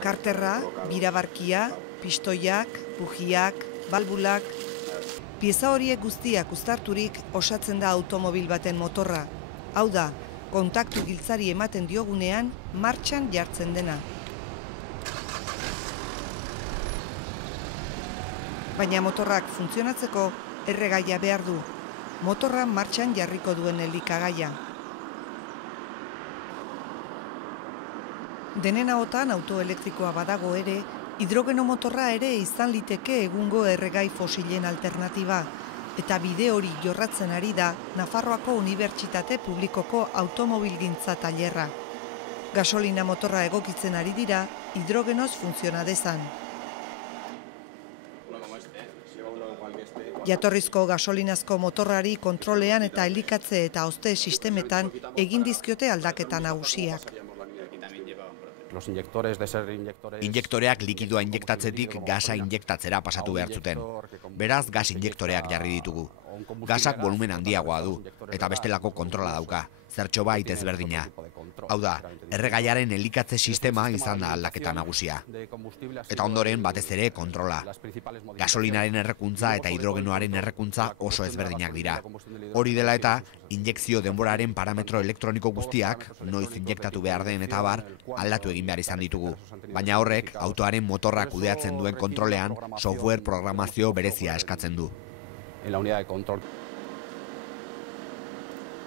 Karterra, birabarkia, pistoiak, bujiak, balbulak. Pieza horiek guztiak uztarturik osatzen da automobil baten motorra. Hau da, kontaktu giltzari ematen diogunean martxan jartzen dena. Baina motorrak funtzionatzeko erregaia behar du. Motorra martxan jarriko duen elikagaia. Denen ahotan autoelektrikoa badago ere, hidrogeno motorra ere izan liteke egungo erregai fosilen alternatiba. Eta bide hori jorratzen ari da Nafarroako Unibertsitate Publikoko automobilgintza tailerra. Gasolina motorra egokitzen ari dira, hidrogenoz funtziona dezan. Jatorrizko gasolinazko motorrari kontrolean eta elikatze eta hozte sistemetan egin dizkiote aldaketa nagusiak. Injektoreak likidoa injektatzetik gasa injektatzera pasatu behar zuten. Beraz, gas injektoreak jarri ditugu. Gasak volumen handiagoa du, eta bestelako kontrola dauka, zertxo bait ezberdina. Hau da, erregaiaren elikatze sistema izan da aldaketa nagusia. Eta ondoren batez ere kontrola. Gasolinaren errekuntza eta hidrogenoaren errekuntza oso ezberdinak dira. Hori dela eta, injekzio denboraren parametro elektroniko guztiak, noiz injektatu behar den eta abar, aldatu egin behar izan ditugu. Baina horrek, autoaren motorra kudeatzen duen kontrolean, software programazio berezia eskatzen du.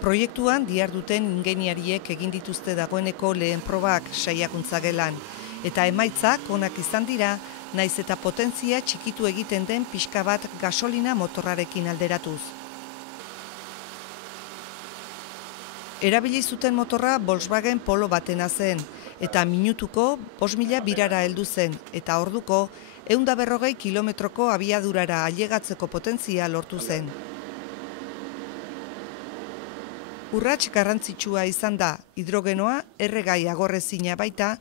Proiektuan diharduten ingeniariek egin dituzte dagoeneko lehen probak saiakuntza gelan, eta emaitzak onak izan dira, naiz eta potentzia txikitu egiten den pixka bat gasolina motorrarekin alderatuz. Erabili zuten motorra Volkswagen Polo batena zen, eta minutuko 5.000 birara heldu zen, eta orduko 140 kilometroko abiadurara ailegatzeko potentzia lortu zen. Urrats garrantzitsua izan da, hidrogenoa erregai agorrezina baita,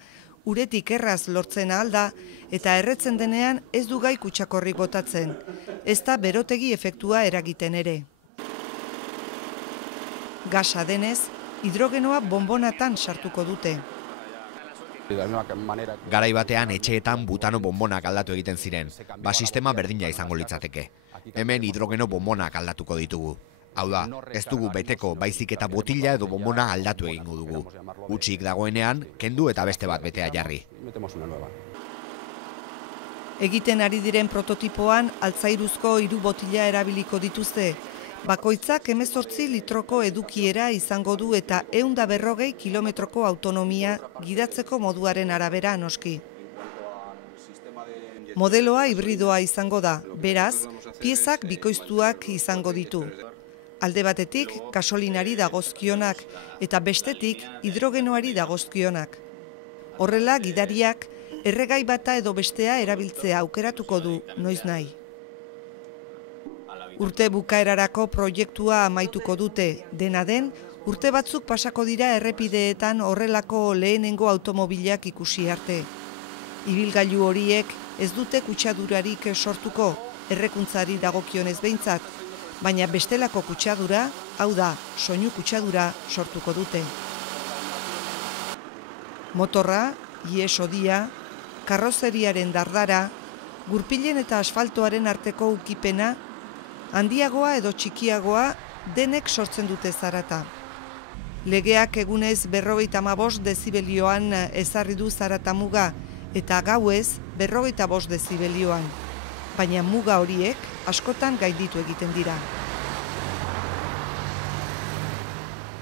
uretik erraz lortzen ahal da, eta erretzen denean ez du gai kutsakorrik botatzen, ez da berotegi efektua eragiten ere. Gasa denez, hidrogenoa bonbonatan sartuko dute. Garai batean etxeetan butano bonbonak aldatu egiten ziren, sistema berdina izango litzateke. Hemen hidrogeno bonbonak aldatuko ditugu. Hau da, ez dugu beteko baizik eta botila edo bonbona aldatu egingo dugu. Hutsik dagoenean, kendu eta beste bat betea jarri. Egiten ari diren prototipoan altzairuzko 3 botila erabiliko dituzte. Bakoitzak 18 litroko edukiera izango du eta 140 kilometroko autonomia gidatzeko moduaren arabera noski. Modeloa hibridoa izango da, beraz, piezak bikoiztuak izango ditu. Alde batetik gasolinari dagozkionak eta bestetik hidrogenoari dagozkionak. Horrela gidariak erregai bata edo bestea erabiltzea aukeratuko du noiz nahi. Urte bukaerarako proiektua amaituko dute, dena den, urte batzuk pasako dira errepideetan horrelako lehenengo automobilak ikusi arte. Ibilgailu horiek ez dute kutsadurarik sortuko, errekuntzari dagokionez behintzat, baina bestelako kutsadura, hau da, soinu kutsadura sortuko dute. Motorra, ihes hodia, karrozeriaren dardara, gurpilen eta asfaltoaren arteko ukipena, handiagoa edo txikiagoa denek sortzen dute zarata. Legeak egunez 55 dezibelioan ezarri du zarata muga eta gauez 45 dezibelioan. Baina muga horiek askotan gainditu egiten dira.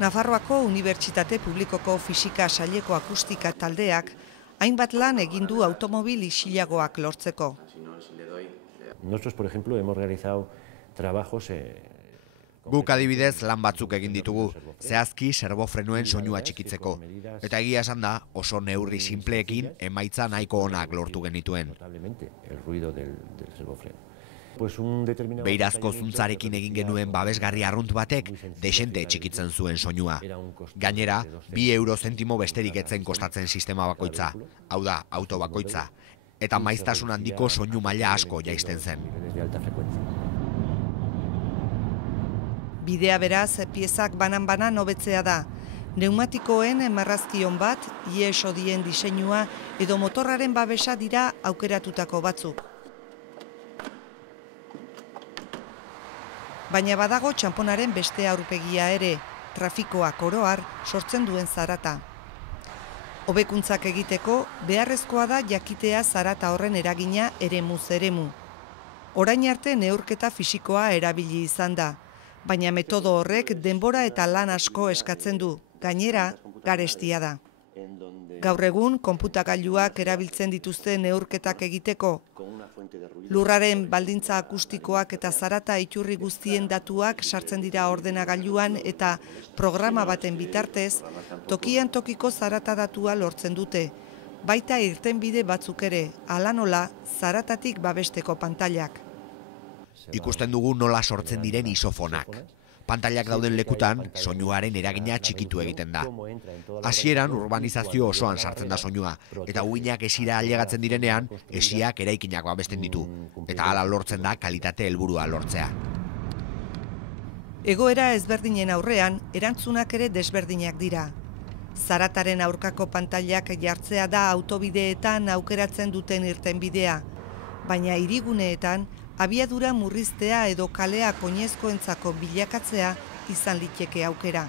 Nafarroako Unibertsitate Publikoko Fisika Saileko Akustika taldeak hainbat lan egin du automobil isilagoak lortzeko. Nosotros, por ejemplo, hemos realizado trabajos Guk adibidez lan batzuk egin ditugu, zehazki serbofrenoen soinua txikitzeko. Eta egia esan da, oso neurri sinpleekin emaitza nahiko onak lortu genituen. Beirazko zuntzarekin egin genuen babesgarri arrunt batek desente txikitzen zuen soinua. Gainera, 2 eurozentimo besterik etzen kostatzen sistema bakoitza, hau da, auto bakoitza, eta maiztasun handiko soinu maila asko jaisten zen. Bidea beraz, piezak banan-banan hobetzea da. Neumatikoen marrazkion bat, ihes hodien diseinua edo motorraren babesa dira aukeratutako batzuk. Baina badago txanponaren beste aurpegia ere, trafikoak oro har sortzen duen zarata. Hobekuntzak egiteko, beharrezkoa da jakitea zarata horren eragina eremuz eremu. Orain arte neurketa fisikoa erabili izan da, baina metodo horrek denbora eta lan asko eskatzen du, gainera garestia da. Gaur egun, konputagailuak erabiltzen dituzte neurketak egiteko. Lurraren baldintza akustikoak eta zarata iturri guztien datuak sartzen dira ordenagailuan eta programa baten bitartez, tokian tokiko zarata datua lortzen dute. Baita irtenbide batzuk ere, hala nola, zaratatik babesteko pantailak. Ikusten dugu nola sortzen diren isofonak. Pantailak dauden lekutan, soinuaren eragina txikitu egiten da. Hasieran urbanizazio osoan sartzen da soinua, eta uinak esira ailegatzen direnean, esiak eraikinak babesten ditu, eta hala lortzen da kalitate helburua lortzea. Egoera ezberdinen aurrean, erantzunak ere desberdinak dira. Zarataren aurkako pantailak jartzea da autobideetan aukeratzen duten irtenbidea, baina hiriguneetan abiadura murriztea edo kalea oinezkoentzako bilakatzea izan liteke aukera.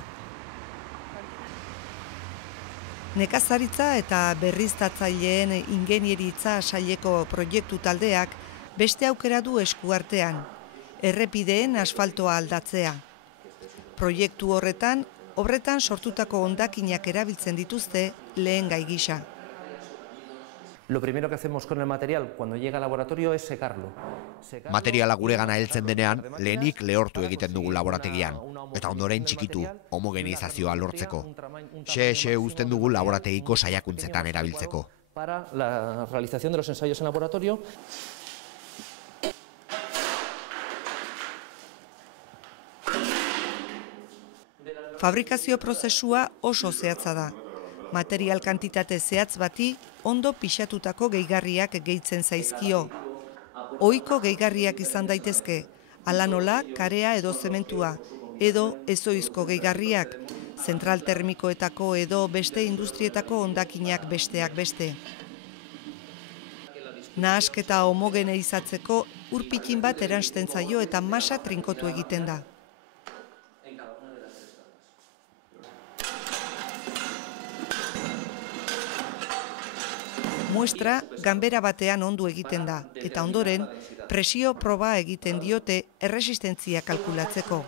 Nekazaritza eta berriztatzaileen ingenieritza saileko proiektu taldeak beste aukera du eskuartean, errepideen asfaltoa aldatzea. Proiektu horretan, obretan sortutako hondakinak erabiltzen dituzte lehen gai gisa. Lo primero que hacemos con el material cuando llega al laboratorio es secarlo. Materiala guregana heltzen denean, lehenik lehortu egiten dugu laborategian, eta ondoren txikitu, homogenizazioa lortzeko. Xe uzten dugu laborategiko saiakuntzetan erabiltzeko. Para la realización de los ensayos en laboratorio. Fabrikazio prozesua oso zehatza da. Material kantitate zehatz bati ondo pixatutako gehigarriak gehitzen zaizkio. Ohiko gehigarriak izan daitezke, hala nola karea edo zementua, edo ezoizko gehigarriak, zentral termikoetako edo beste industrietako hondakinak besteak beste. Nahasketa homogeneizatzeko urpikin bat eransten zaio eta masa trinkotu egiten da. Muestra ganbera batean ondu egiten da, eta ondoren presio proba egiten diote erresistentzia kalkulatzeko.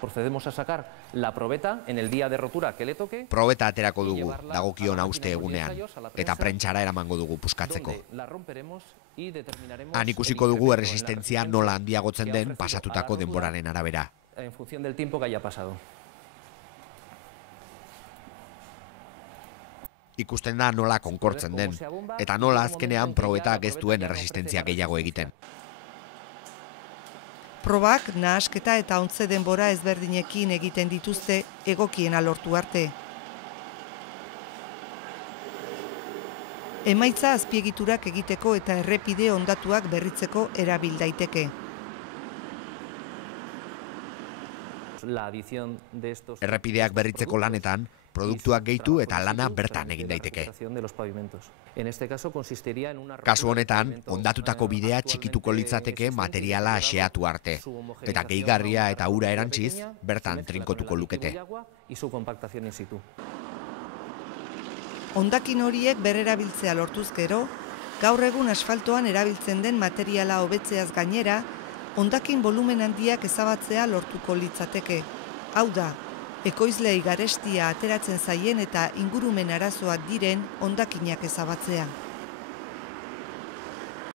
Procedemos a sacar la probeta en el día de rotura que le toque. Probeta aterako dugu, dagokion hauste egunean, eta prentxara eramango dugu puskatzeko. Han ikusiko dugu erresistentzia nola handiagotzen den pasatutako denboraren arabera. En función del tiempo que haya pasado. Ikusten da nola konkortzen den, eta nola azkenean probetak ez duen erresistentzia gehiago egiten. Probak nahasketa eta ontze denbora ezberdinekin egiten dituzte egokiena lortu arte. Emaitza azpiegiturak egiteko eta errepide hondatuak berritzeko erabil daiteke. Errepideak berritzeko lanetan, produktuak gehitu eta lana bertan egin daiteke. Kasu honetan, hondatutako bidea txikituko litzateke materiala xeatu arte, eta gehigarria eta ura erantziz, bertan trinkotuko lukete. Hondakin horiek berrerabiltzea lortuz gero, gaur egun asfaltoan erabiltzen den materiala hobetzeaz gainera, hondakin volumen handiak ezabatzea lortuko litzateke. Hau da, ekoizlei garestia ateratzen zaien eta ingurumen arazoak diren hondakinak ezabatzea.